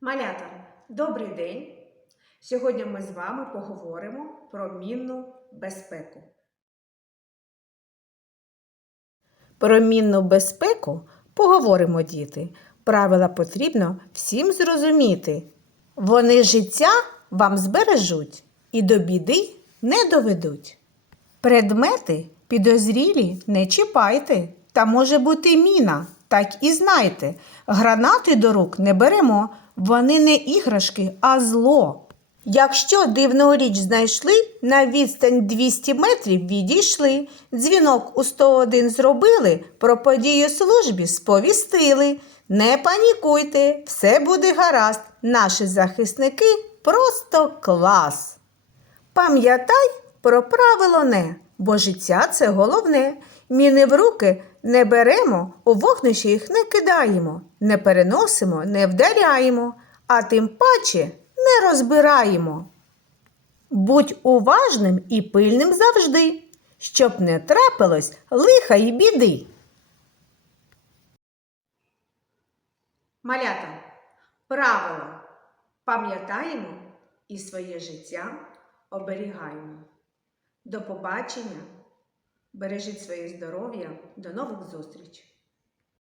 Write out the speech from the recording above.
Малята, добрий день! Сьогодні ми з вами поговоримо про мінну безпеку. Про мінну безпеку поговоримо, діти. Правила потрібно всім зрозуміти. Вони життя вам збережуть і до біди не доведуть. Предмети підозрілі не чіпайте, та може бути міна, так і знайте. Гранати до рук не беремо, вони не іграшки, а зло. Якщо дивну річ знайшли, на відстань 200 метрів відійшли, дзвінок у 101 зробили, про подію службі сповістили. Не панікуйте, все буде гаразд. Наші захисники просто клас. Пам'ятай про правило не, бо життя це головне. Міни в руки не беремо, у вогнище їх не кидаємо, не переносимо, не вдаряємо, а тим паче не розбираємо. Будь уважним і пильним завжди, щоб не трапилось лиха й біди. Малята, правило пам'ятаємо і своє життя оберігаємо. До побачення! Бережіть своє здоров'я. До нових зустрічей!